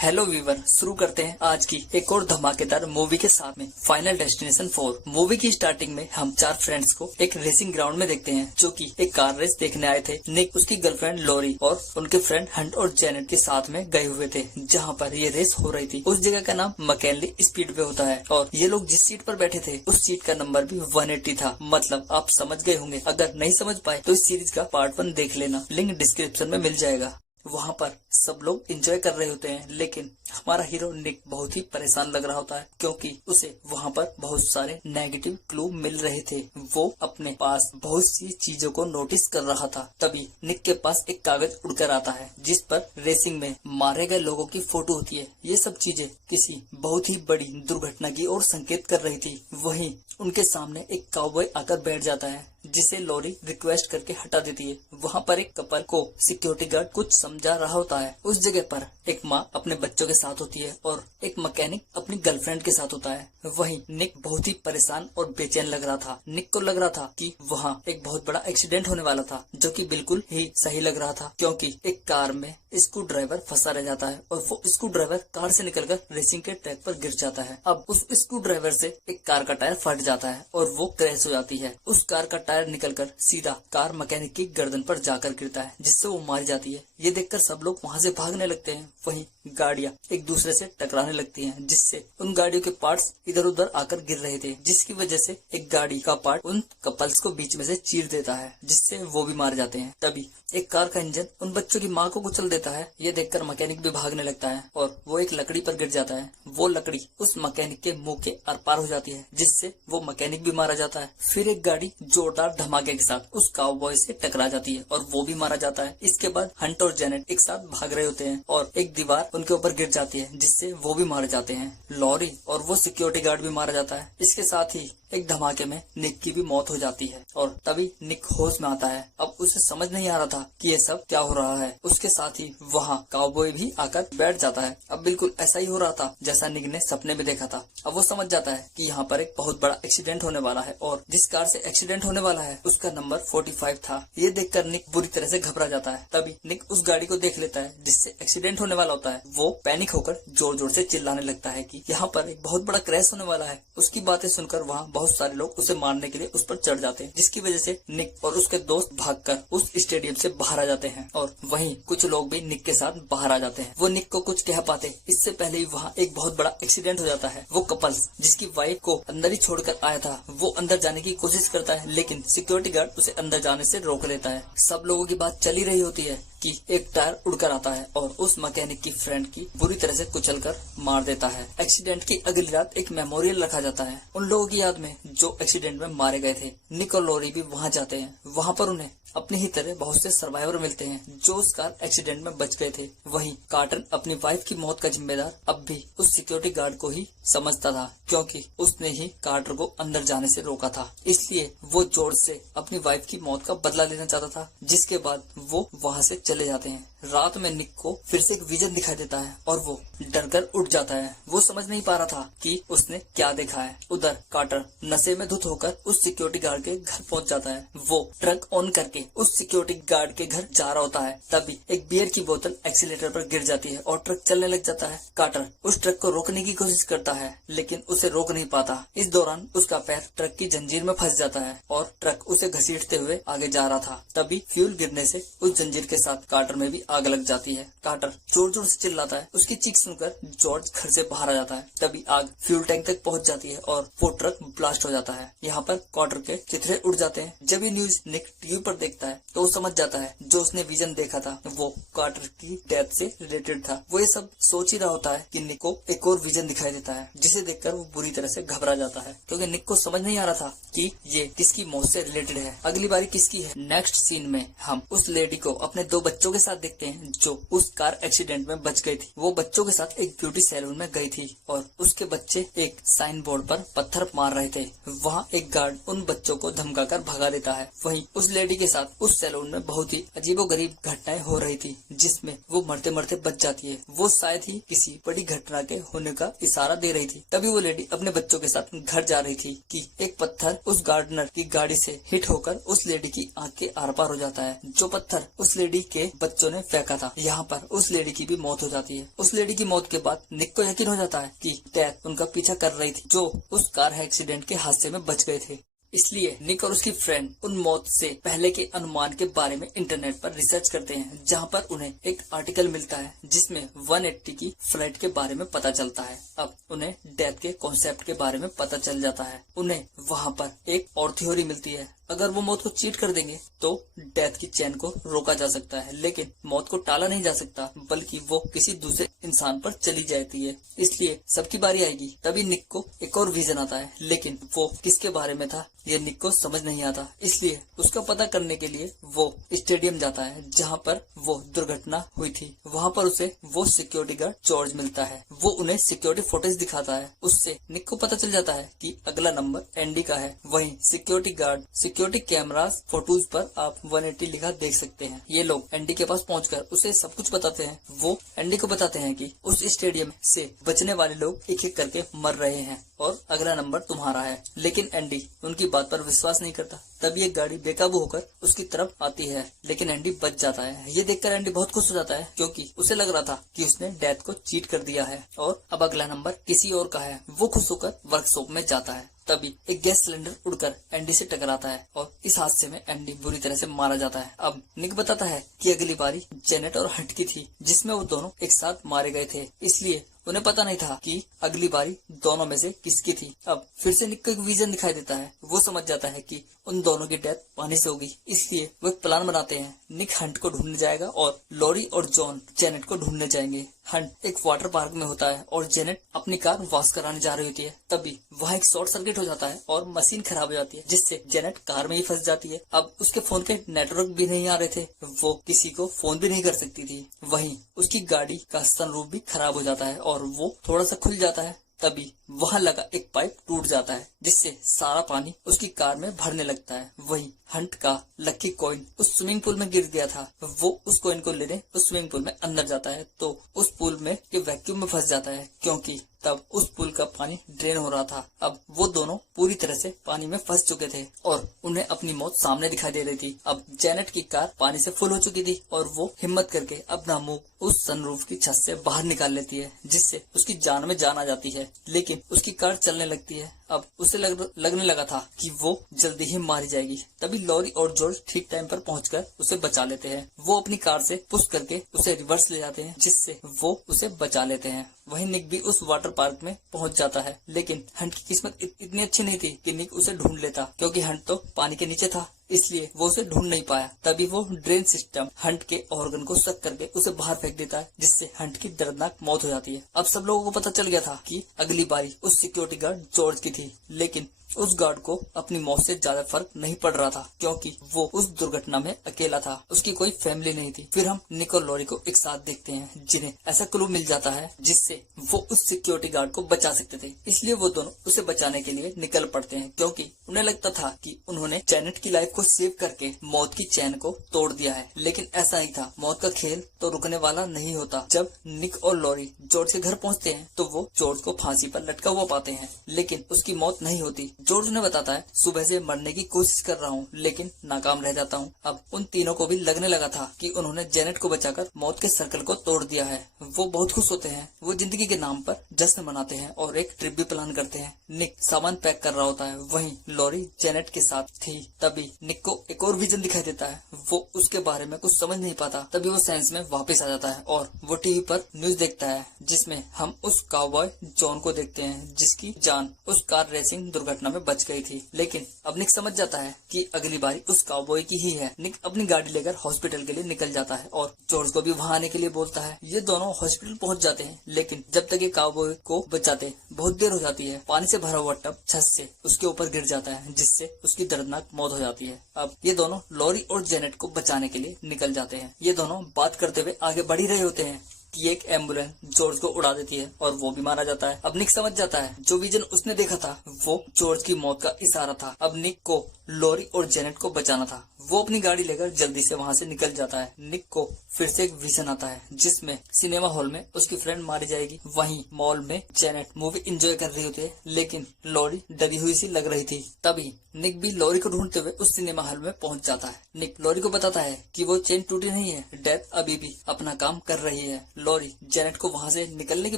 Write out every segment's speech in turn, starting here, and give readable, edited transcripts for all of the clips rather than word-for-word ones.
Hello Weaver, शुरू करते हैं आज की एक और धमाकेदार मूवी के साथ में फाइनल डेस्टिनेशन 4। मूवी की स्टार्टिंग में हम 4 फ्रेंड्स को एक रेसिंग ग्राउंड में देखते हैं, जो कि एक कार रेस देखने आए थे। निक, उसकी गर्लफ्रेंड लॉरी और उनके फ्रेंड हंट और जेनेट के साथ में गए हुए थे, जहां पर ये रेस हो रही थी। उस जगह का नाम मैकेनली स्पीडवे होता है और ये लोग जिस सीट पर बैठे थे उस सीट का नंबर भी 180 था। मतलब आप समझ गए होंगे। अगर नहीं समझ पाए तो इस सीरीज का पार्ट 1 देख लेना, लिंक डिस्क्रिप्शन में मिल जाएगा। वहाँ पर सब लोग एंजॉय कर रहे होते हैं, लेकिन हमारा हीरो निक बहुत ही परेशान लग रहा होता है, क्योंकि उसे वहाँ पर बहुत सारे नेगेटिव क्लू मिल रहे थे। वो अपने पास बहुत सी चीजों को नोटिस कर रहा था। तभी निक के पास एक कागज उड़कर आता है, जिस पर रेसिंग में मारे गए लोगों की फोटो होती है। ये सब चीजें किसी बहुत ही बड़ी दुर्घटना की ओर संकेत कर रही थी। वहीं उनके सामने एक काउबॉय आकर बैठ जाता है, जिसे लॉरी रिक्वेस्ट करके हटा देती है। वहाँ पर एक कपल को सिक्योरिटी गार्ड कुछ समझा रहा होता है। उस जगह पर एक माँ अपने बच्चों के साथ होती है और एक मैकेनिक अपनी गर्लफ्रेंड के साथ होता है। वहीं निक बहुत ही परेशान और बेचैन लग रहा था। निक को लग रहा था कि वहाँ एक बहुत बड़ा एक्सीडेंट होने वाला था, जो कि बिल्कुल ही सही लग रहा था, क्योंकि एक कार में स्क्रू ड्राइवर फंसा रह जाता है और वो स्क्रू ड्राइवर कार से निकलकर रेसिंग के ट्रैक पर गिर जाता है। अब उस स्क्रू ड्राइवर से एक कार का टायर फट जाता है और वो क्रैश हो जाती है। उस कार का टायर निकलकर सीधा कार मैकेनिक की गर्दन पर जाकर गिरता है, जिससे वो मारी जाती है। ये देखकर सब लोग वहाँ से भागने लगते हैं। वहीं गाड़ियाँ एक दूसरे से टकराने लगती हैं, जिससे उन गाड़ियों के पार्ट्स इधर उधर आकर गिर रहे थे, जिसकी वजह से एक गाड़ी का पार्ट उन कपल्स को बीच में से चीर देता है, जिससे वो भी मार जाते हैं। तभी एक कार का इंजन उन बच्चों की माँ को कुचल देता है। ये देखकर मैकेनिक भी भागने लगता है और वो एक लकड़ी पर गिर जाता है। वो लकड़ी उस मैकेनिक के मुंह के आर पार हो जाती है, जिससे वो मैकेनिक भी मारा जाता है। फिर एक गाड़ी जोरदार धमाके के साथ उस काउबॉय से टकरा जाती है और वो भी मारा जाता है। इसके बाद हंट और जेनेट एक साथ भाग रहे होते हैं और एक दीवार उनके ऊपर गिर जाती है, जिससे वो भी मारे जाते हैं। लॉरी और वो सिक्योरिटी गार्ड भी मारा जाता है। इसके साथ ही एक धमाके में निक की भी मौत हो जाती है और तभी निक होश में आता है। अब उसे समझ नहीं आ रहा था कि ये सब क्या हो रहा है। उसके साथ ही वहाँ काउबॉय भी आकर बैठ जाता है। अब बिल्कुल ऐसा ही हो रहा था जैसा निक ने सपने में देखा था। अब वो समझ जाता है कि यहाँ पर एक बहुत बड़ा एक्सीडेंट होने वाला है और जिस कार से एक्सीडेंट होने वाला है उसका नंबर 45 था। ये देखकर निक बुरी तरह से घबरा जाता है। तभी निक उस गाड़ी को देख लेता है जिससे एक्सीडेंट होने वाला होता है। वो पैनिक होकर जोर जोर से चिल्लाने लगता है कि यहाँ पर एक बहुत बड़ा क्रैश होने वाला है। उसकी बातें सुनकर वहाँ बहुत सारे लोग उसे मारने के लिए उस पर चढ़ जाते हैं, जिसकी वजह से निक और उसके दोस्त भागकर उस स्टेडियम से बाहर आ जाते हैं और वहीं कुछ लोग भी निक के साथ बाहर आ जाते हैं। वो निक को कुछ कह पाते इससे पहले ही वहाँ एक बहुत बड़ा एक्सीडेंट हो जाता है। वो कपल्स जिसकी वाइफ को अंदर ही छोड़कर आया था, वो अंदर जाने की कोशिश करता है, लेकिन सिक्योरिटी गार्ड उसे अंदर जाने से रोक लेता है। सब लोगों की बात चली रही होती है कि एक टायर उड़कर आता है और उस मैकेनिक की फ्रेंड की बुरी तरह से कुचलकर मार देता है। एक्सीडेंट की अगली रात एक मेमोरियल रखा जाता है उन लोगों की याद में जो एक्सीडेंट में मारे गए थे। निक और लॉरी भी वहाँ जाते हैं। वहाँ पर उन्हें अपनी ही तरह बहुत से सर्वाइवर मिलते हैं जो उस कार एक्सीडेंट में बच गए थे। वहीं कार्टर अपनी वाइफ की मौत का जिम्मेदार अब भी उस सिक्योरिटी गार्ड को ही समझता था, क्योंकि उसने ही कार्टर को अंदर जाने से रोका था। इसलिए वो जोर से अपनी वाइफ की मौत का बदला लेना चाहता था, जिसके बाद वो वहाँ से चले जाते हैं। रात में निक को फिर से एक विजन दिखाई देता है और वो डरकर उठ जाता है। वो समझ नहीं पा रहा था कि उसने क्या देखा है। उधर कार्टर नशे में धुत होकर उस सिक्योरिटी गार्ड के घर पहुंच जाता है। वो ट्रक ऑन करके उस सिक्योरिटी गार्ड के घर जा रहा होता है। तभी एक बियर की बोतल एक्सीलेटर पर गिर जाती है और ट्रक चलने लग जाता है। कार्टर उस ट्रक को रोकने की कोशिश करता है, लेकिन उसे रोक नहीं पाता। इस दौरान उसका पैर ट्रक की जंजीर में फंस जाता है और ट्रक उसे घसीटते हुए आगे जा रहा था। तभी फ्यूल गिरने से उस जंजीर के साथ कार्टर में भी आग लग जाती है। कार्टर जोर जोर से चिल्लाता है। उसकी चीख सुनकर जॉर्ज घर से बाहर आ जाता है। तभी आग फ्यूल टैंक तक पहुंच जाती है और वो ट्रक ब्लास्ट हो जाता है। यहाँ पर कार्टर के चिथड़े उड़ जाते हैं। जब ये न्यूज निक टीवी पर देखता है तो वो समझ जाता है जो उसने विजन देखा था वो कार्टर की डेथ से रिलेटेड था। वो ये सब सोच ही रहा होता है कि निक को एक और विजन दिखाई देता है, जिसे देखकर वो बुरी तरह से घबरा जाता है, क्योंकि निक को समझ नहीं आ रहा था कि ये किसकी मौत से रिलेटेड है। अगली बारी किसकी है। नेक्स्ट सीन में हम उस लेडी को अपने 2 बच्चों के साथ देखते हैं जो उस कार एक्सीडेंट में बच गई थी। वो बच्चों के साथ एक ब्यूटी सैलून में गई थी और उसके बच्चे एक साइन बोर्ड पर पत्थर मार रहे थे। वहाँ एक गार्ड उन बच्चों को धमकाकर भगा देता है। वहीं उस लेडी के साथ उस सैलून में बहुत ही अजीबोगरीब घटनाएं हो रही थी, जिसमें वो मरते मरते बच जाती है। वो शायद ही किसी बड़ी घटना के होने का इशारा दे रही थी। तभी वो लेडी अपने बच्चों के साथ घर जा रही थी कि एक पत्थर उस गार्डनर की गाड़ी से हिट होकर उस लेडी की आंख के आर पार हो जाता है। जो पत्थर उस लेडी के बच्चों ने फेंका था। यहाँ पर उस लेडी की भी मौत हो जाती है। उस लेडी की मौत के बाद निक को यकीन हो जाता है कि डेथ उनका पीछा कर रही थी, जो उस कार एक्सीडेंट के हादसे में बच गए थे। इसलिए निक और उसकी फ्रेंड उन मौत से पहले के अनुमान के बारे में इंटरनेट पर रिसर्च करते हैं, जहां पर उन्हें एक आर्टिकल मिलता है जिसमें 180 की फ्लाइट के बारे में पता चलता है। अब उन्हें डेथ के कॉन्सेप्ट के बारे में पता चल जाता है। उन्हें वहां पर एक और थ्योरी मिलती है, अगर वो मौत को चीट कर देंगे तो डेथ की चेन को रोका जा सकता है, लेकिन मौत को टाला नहीं जा सकता, बल्कि वो किसी दूसरे इंसान पर चली जाती है। इसलिए सबकी बारी आएगी। तभी निक को एक और विजन आता है, लेकिन वो किसके बारे में था ये निक को समझ नहीं आता। इसलिए उसका पता करने के लिए वो स्टेडियम जाता है जहाँ पर वो दुर्घटना हुई थी। वहाँ पर उसे वो सिक्योरिटी गार्ड जॉर्ज मिलता है। वो उन्हें सिक्योरिटी फुटेज दिखाता है। उससे निक को पता चल जाता है कि अगला नंबर एंडी का है। वहीं security guard security cameras photos पर आप 180 लिखा देख सकते हैं। ये लोग एंडी के पास पहुंचकर उसे सब कुछ बताते हैं। वो एंडी को बताते हैं कि उस स्टेडियम से बचने वाले लोग एक एक करके मर रहे हैं और अगला नंबर तुम्हारा है। लेकिन एंडी उनकी बात पर विश्वास नहीं करता। तभी एक गाड़ी बेकाबू होकर उसकी तरफ आती है, लेकिन एंडी बच जाता है। ये देखकर एंडी बहुत खुश हो जाता है, क्योंकि उसे लग रहा था कि उसने डेथ को चीट कर दिया है और अब अगला नंबर किसी और का है। वो खुश होकर वर्कशॉप में जाता है। तभी एक गैस सिलेंडर उड़कर एंडी से टकराता है और इस हादसे में एंडी बुरी तरह से मारा जाता है। अब निक बताता है कि अगली बारी जेनेट और हंट की थी, जिसमें वो दोनों एक साथ मारे गए थे। इसलिए उन्हें पता नहीं था कि अगली बारी दोनों में से किसकी थी। अब फिर से निक को एक विजन दिखाई देता है। वो समझ जाता है कि उन दोनों की डेथ पानी से होगी। इसलिए वो एक प्लान बनाते हैं। निक हंट को ढूंढने जाएगा और लॉरी और जॉन जेनेट को ढूंढने जाएंगे। हंट एक वाटर पार्क में होता है और जेनेट अपनी कार वॉश कराने जा रही होती है। तभी वहाँ एक शॉर्ट सर्किट हो जाता है और मशीन खराब हो जाती है, जिससे जेनेट कार में ही फंस जाती है। अब उसके फोन के नेटवर्क भी नहीं आ रहे थे, वो किसी को फोन भी नहीं कर सकती थी। वहीं उसकी गाड़ी का सनरूफ भी खराब हो जाता है और वो थोड़ा सा खुल जाता है। तभी वहां लगा एक पाइप टूट जाता है, जिससे सारा पानी उसकी कार में भरने लगता है। वहीं हंट का लकी कॉइन उस स्विमिंग पूल में गिर गया था। वो उस कॉइन को लेने उस स्विमिंग पूल में अंदर जाता है तो उस पूल में के वैक्यूम में फंस जाता है, क्योंकि तब उस पुल का पानी ड्रेन हो रहा था। अब वो दोनों पूरी तरह से पानी में फंस चुके थे और उन्हें अपनी मौत सामने दिखाई दे रही थी। अब जेनेट की कार पानी से फुल हो चुकी थी और वो हिम्मत करके अपना मुंह उस सनरूफ की छत से बाहर निकाल लेती है, जिससे उसकी जान में जान आ जाती है। लेकिन उसकी कार चलने लगती है। अब उसे लगने लगा था कि वो जल्दी ही मारी जाएगी। तभी लॉरी और जॉर्ज ठीक टाइम पर पहुंचकर उसे बचा लेते हैं। वो अपनी कार से पुश करके उसे रिवर्स ले जाते हैं, जिससे वो उसे बचा लेते हैं। वहीं निक भी उस वाटर पार्क में पहुंच जाता है, लेकिन हंट की किस्मत इतनी अच्छी नहीं थी कि निक उसे ढूंढ लेता, क्योंकि हंट तो पानी के नीचे था, इसलिए वो उसे ढूंढ नहीं पाया। तभी वो ड्रेन सिस्टम हंट के ऑर्गन को सक करके उसे बाहर फेंक देता है, जिससे हंट की दर्दनाक मौत हो जाती है। अब सब लोगों को पता चल गया था कि अगली बारी उस सिक्योरिटी गार्ड जॉर्ज की थी, लेकिन उस गार्ड को अपनी मौत से ज्यादा फर्क नहीं पड़ रहा था, क्योंकि वो उस दुर्घटना में अकेला था। उसकी कोई फैमिली नहीं थी। फिर हम निक और लॉरी को एक साथ देखते हैं, जिन्हें ऐसा क्लू मिल जाता है जिससे वो उस सिक्योरिटी गार्ड को बचा सकते थे। इसलिए वो दोनों उसे बचाने के लिए निकल पड़ते हैं, क्योंकि उन्हें लगता था कि उन्होंने जेनेट की लाइफ को सेव करके मौत की चैन को तोड़ दिया है। लेकिन ऐसा नहीं था। मौत का खेल तो रुकने वाला नहीं होता। जब निक और लॉरी जॉर्ज के घर पहुंचते हैं तो वो जॉर्ज को फांसी पर लटका हुआ पाते हैं, लेकिन उसकी मौत नहीं होती। जॉर्ज उन्हें बताता है, सुबह से मरने की कोशिश कर रहा हूँ लेकिन नाकाम रह जाता हूँ। अब उन तीनों को भी लगने लगा था कि उन्होंने जेनेट को बचाकर मौत के सर्कल को तोड़ दिया है। वो बहुत खुश होते हैं। वो जिंदगी के नाम पर जश्न मनाते हैं और एक ट्रिप भी प्लान करते हैं। निक सामान पैक कर रहा होता है, वहीं लॉरी जेनेट के साथ थी। तभी निक को एक और विजन दिखाई देता है। वो उसके बारे में कुछ समझ नहीं पाता। तभी वो साइंस में वापस आ जाता है और वो टीवी पर न्यूज देखता है, जिसमें हम उस काउबॉय जॉन को देखते हैं, जिसकी जान उस कार रेसिंग दुर्घटना में बच गई थी। लेकिन अब निक समझ जाता है कि अगली बारी उस काउबॉय की ही है। निक अपनी गाड़ी लेकर हॉस्पिटल के लिए निकल जाता है और जॉर्ज को भी वहां आने के लिए बोलता है। ये दोनों हॉस्पिटल पहुंच जाते हैं, लेकिन जब तक ये काउबॉय को बचाते बहुत देर हो जाती है। पानी से भरा हुआ टब छत से उसके ऊपर गिर जाता है, जिससे उसकी दर्दनाक मौत हो जाती है। अब ये दोनों लॉरी और जेनेट को बचाने के लिए निकल जाते हैं। ये दोनों बात करते हुए आगे बढ़ ही रहे होते हैं कि एक एम्बुलेंस जॉर्ज को उड़ा देती है और वो भी मारा जाता है। अब निक समझ जाता है जो विजन उसने देखा था वो जॉर्ज की मौत का इशारा था। अब निक को लॉरी और जेनेट को बचाना था। वो अपनी गाड़ी लेकर जल्दी से वहाँ से निकल जाता है। निक को फिर से एक विजन आता है जिसमें सिनेमा हॉल में उसकी फ्रेंड मारी जाएगी। वहीं मॉल में जेनेट मूवी एंजॉय कर रही होती है, लेकिन लॉरी डरी हुई सी लग रही थी। तभी निक भी लॉरी को ढूंढते हुए उस सिनेमा हॉल में पहुंच जाता है। निक लॉरी को बताता है कि वो चेन टूटी नहीं है, डेथ अभी भी अपना काम कर रही है। लॉरी जेनेट को वहाँ से निकलने की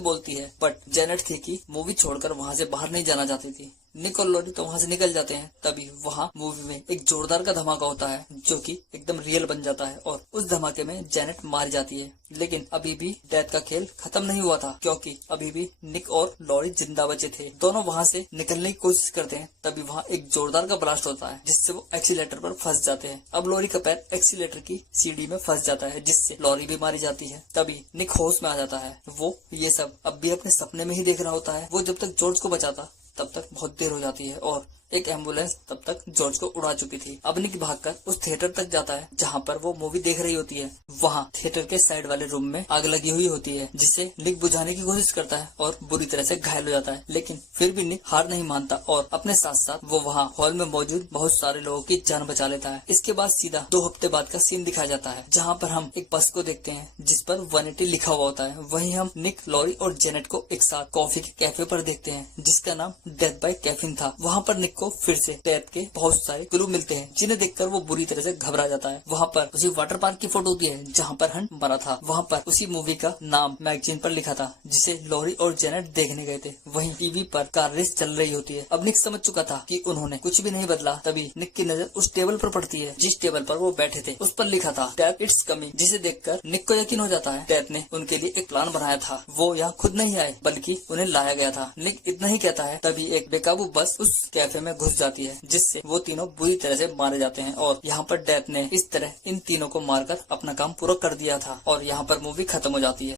बोलती है, बट जेनेट थी कि मूवी छोड़कर वहाँ से बाहर नहीं जाना चाहती थी। निक और लॉरी तो वहाँ से निकल जाते हैं। तभी वहाँ मूवी में एक जोरदार का धमाका होता है जो कि एकदम रियल बन जाता है और उस धमाके में जेनेट मारी जाती है। लेकिन अभी भी डेथ का खेल खत्म नहीं हुआ था, क्योंकि अभी भी निक और लॉरी जिंदा बचे थे। दोनों वहाँ से निकलने की कोशिश करते हैं। तभी वहाँ एक जोरदार का ब्लास्ट होता है जिससे वो एक्सीलेटर पर फंस जाते हैं। अब लॉरी का पैर एक्सीलेटर की सीढ़ी में फंस जाता है जिससे लॉरी भी मारी जाती है। तभी निक होश में आ जाता है। वो ये सब अब भी अपने सपने में ही देख रहा होता है। वो जब तक जॉर्ज को बचाता तब तक बहुत देर हो जाती है और एक एम्बुलेंस तब तक जॉर्ज को उड़ा चुकी थी। अब निक भागकर उस थिएटर तक जाता है जहाँ पर वो मूवी देख रही होती है। वहाँ थिएटर के साइड वाले रूम में आग लगी हुई होती है जिसे निक बुझाने की कोशिश करता है और बुरी तरह से घायल हो जाता है। लेकिन फिर भी निक हार नहीं मानता और अपने साथ साथ वो वहाँ हॉल में मौजूद बहुत सारे लोगों की जान बचा लेता है। इसके बाद सीधा 2 हफ्ते बाद का सीन दिखाया जाता है जहाँ पर हम एक बस को देखते हैं जिस पर 180 लिखा हुआ होता है। वहीं हम निक, लॉरी और जेनेट को एक साथ कॉफी के कैफे पर देखते हैं जिसका नाम डेथ बाय कैफीन था। वहाँ पर निक को फिर से के बहुत सारे क्लू मिलते हैं जिन्हें देखकर वो बुरी तरह से घबरा जाता है। वहाँ पर उसी वाटर पार्क की फोटो होती है जहाँ पर हंट मरा था। वहाँ पर उसी मूवी का नाम मैगजीन पर लिखा था जिसे लॉरी और जेनेट देखने गए थे। वहीं टीवी पर कार रेस चल रही होती है। अब निक समझ चुका था कि उन्होंने कुछ भी नहीं बदला। तभी निक की नजर उस टेबल पर पड़ती है जिस टेबल पर वो बैठे थे। उस पर लिखा था डेथ इट्स कमिंग, जिसे देखकर निक को यकीन हो जाता है डेथ ने उनके लिए एक प्लान बनाया था। वो यहाँ खुद नहीं आए बल्कि उन्हें लाया गया था। निक इतना ही कहता है तभी एक बेकाबू बस उस कैफे में घुस जाती है जिससे वो तीनों बुरी तरह से मारे जाते हैं और यहाँ पर डेथ ने इस तरह इन तीनों को मारकर अपना काम पूरा कर दिया था और यहाँ पर मूवी खत्म हो जाती है।